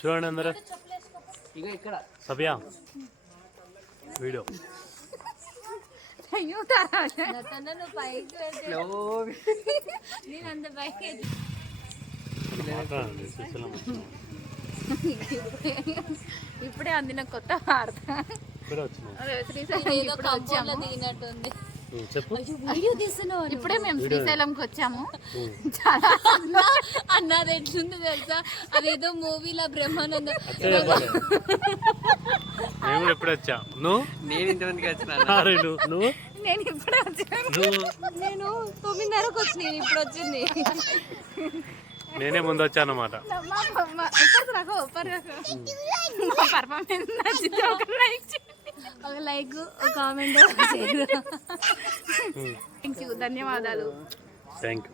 చూడండి అందరూ ఇక ఇక్కడ సభ్యా వీడియో ఇప్పుడే అందిన కొత్త వార్త చెప్పు వీడియో తీస్తున్నావు. ఇప్పుడే మేము శ్రీశైలంకి వచ్చాము. చాలా అన్నది ఎట్లుంది తెలుసా, అదేదో మూవీలో బ్రహ్మానందం. మేము ఎప్పుడు వచ్చా నువ్వు నేను ఇంతమందికి వచ్చిన నువ్వు నేను ఇప్పుడే వచ్చాను. నేను 9:30కు వచ్చినాను, ఇప్పుడు వచ్చింది. నేనే ముందు వచ్చా అన్నమాట. పర్ఫార్మెన్స్ నచ్చితే ఒక లైక్, ఒక కామెంట్. ధన్యవాదాలు. Thank you.